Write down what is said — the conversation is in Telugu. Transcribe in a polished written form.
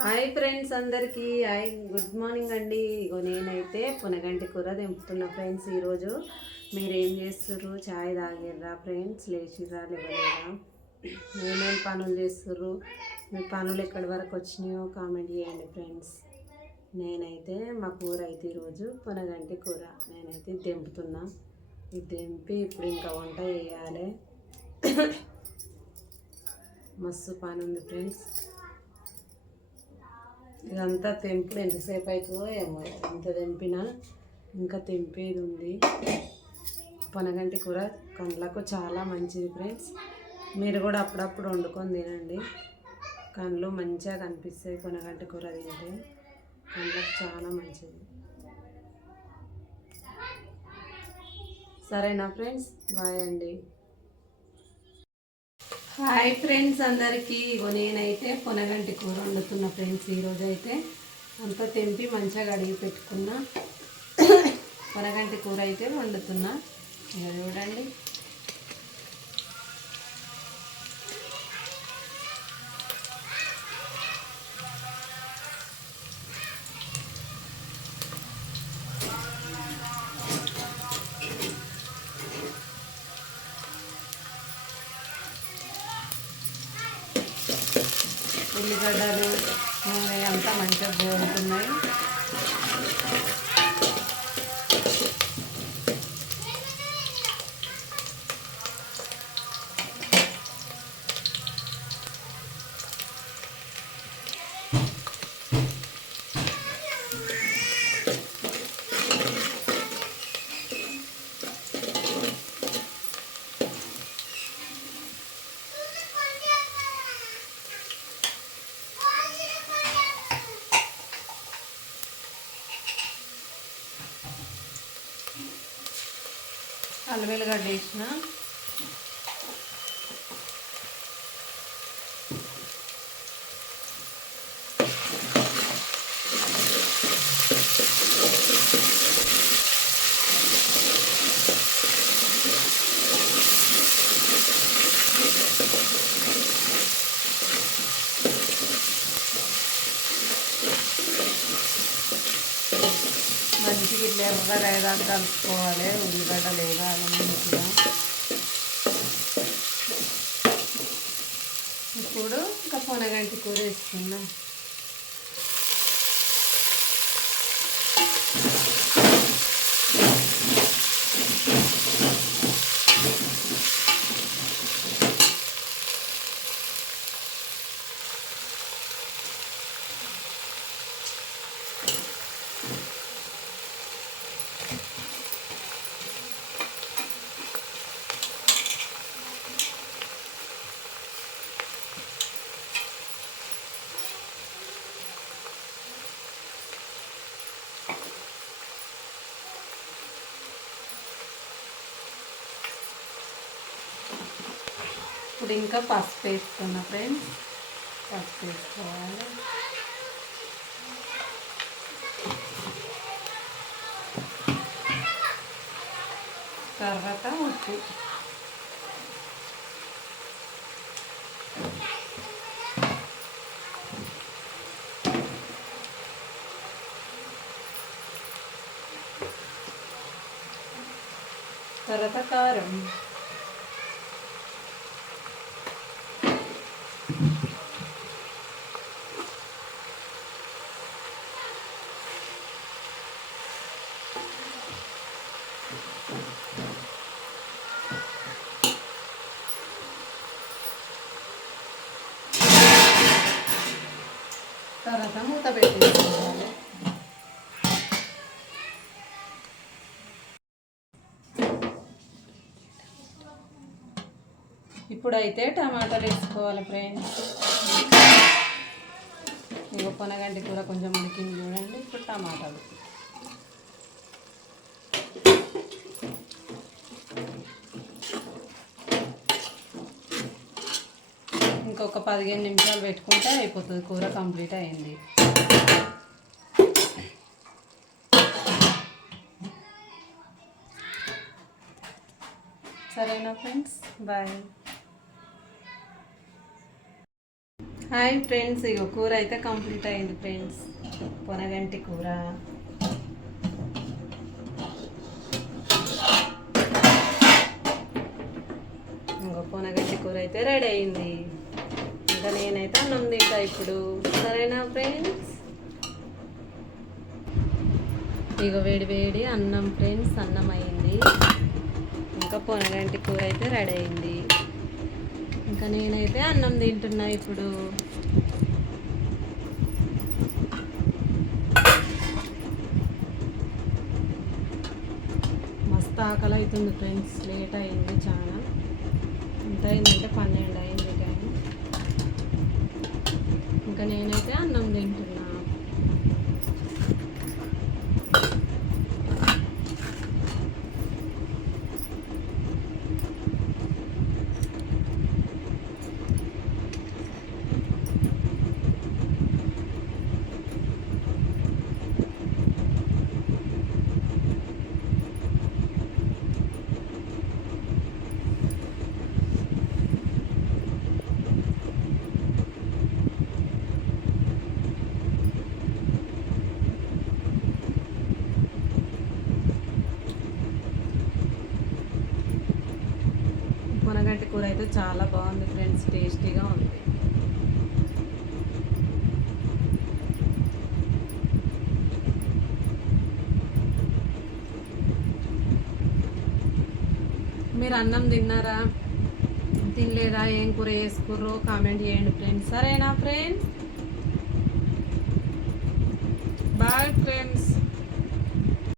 హాయ్ ఫ్రెండ్స్ అందరికీ హాయ్ గుడ్ మార్నింగ్ అండి. ఇగో నేనైతే పునగంటి కూర దింపుతున్నా ఫ్రెండ్స్. ఈరోజు మీరు ఏం చేస్తుర్రు? ఛాయ్ తాగిర్రా ఫ్రెండ్స్? లేచిర్రా లేవలేదా? ఏమేమి పనులు చేస్తుర్రు? మీ పనులు ఎక్కడి వరకు వచ్చినాయో కామెంట్ చేయండి ఫ్రెండ్స్. నేనైతే మా కూర అయితే ఈరోజు పునగంటి కూర నేనైతే దింపుతున్నా. ఇది దింపి ఇప్పుడు ఇంకా వంట చేయాలి. మస్తు పని ఉంది ఫ్రెండ్స్. ఇదంతా తెంపుడు ఎంతసేపు అవుతుందో ఏమో, ఎంత తెంపినా ఇంకా తెంపేది ఉంది. పొనగంటి కూర కళ్ళకు చాలా మంచిది ఫ్రెండ్స్. మీరు కూడా అప్పుడప్పుడు వండుకొని తినండి. కళ్ళు మంచిగా కనిపిస్తాయి పొనగంటి కూర తింటే, కళ్ళకు చాలా మంచిది. సరేనా ఫ్రెండ్స్? బాయ్ అండి. హాయ్ ఫ్రెండ్స్ అందరికీ. ఇగో నేనైతే పొనగంటి కూర వండుతున్నా ఫ్రెండ్స్. ఈరోజు అయితే అంతా తెంపి మంచిగా కడిగి పెట్టుకున్నా పొనగంటి కూర అయితే వండుతున్నా. ఇక చూడండి. ఉల్లిగడ్డలు నూనె అంతా మంచిగా గోరుతున్నాయి. అల్లం వెల్లిగడ్డ వేసిన, మంచిగా ఇట్లా ఎర్రగా కలుపుకోవాలి. ఉల్లిగడ్డ వేగాలి మంచిగా. ఇప్పుడు ఇంకా పొనగంటి కూర వేసుకున్నాం. ఇప్పుడు ఇంకా పసుపు వేసుకున్నా ఫ్రెండ్స్. పసుపు వేసుకోవాలి. తర్వాత ఉప్పు. తర్వాత కారం. తర్వాత మూత పెట్టేసుకోవాలి. ఇప్పుడైతే టమాటాలు వేసుకోవాలి ఫ్రెండ్స్. ఇక పొనగంటి కూర కొంచెం ఉడికింది చూడండి. ఇప్పుడు టమాటాలు, ఇంకొక 15 నిమిషాలు పెట్టుకుంటే అయిపోతుంది. కూర కంప్లీట్ అయింది. సరేనా ఫ్రెండ్స్? బాయ్. హాయ్ ఫ్రెండ్స్, ఇక కూర అయితే కంప్లీట్ అయింది ఫ్రెండ్స్. పొనగంటి కూర. ఇంకో పొనగంటి కూర అయితే రెడీ అయింది. ఇంకా నేనైతే అన్నం తింటా ఇప్పుడు. సరేనా ఫ్రెండ్స్? ఇక వేడి వేడి అన్నం ఫ్రెండ్స్, అన్నం అయింది. ఇంకా పొనగంటి కూర అయితే రెడీ అయింది. ఇంకా నేనైతే అన్నం తింటున్నా ఇప్పుడు. మస్తు ఆకలి అవుతుంది ఫ్రెండ్స్, లేట్ అయింది చాలా. ఎంత అయిందంటే 12 అయింది టైం. ఇంకా నేనైతే అన్నం తింటున్నా. పొనగంటి కూర అయితే చాలా బాగుంది ఫ్రెండ్స్, టేస్టీగా ఉంది. మీరు అన్నం తిన్నారా, తినలేదా, ఏం కూర వేసుకుర్రో కామెంట్ చేయండి ఫ్రెండ్స్. సరేనా ఫ్రెండ్స్? Bye friends.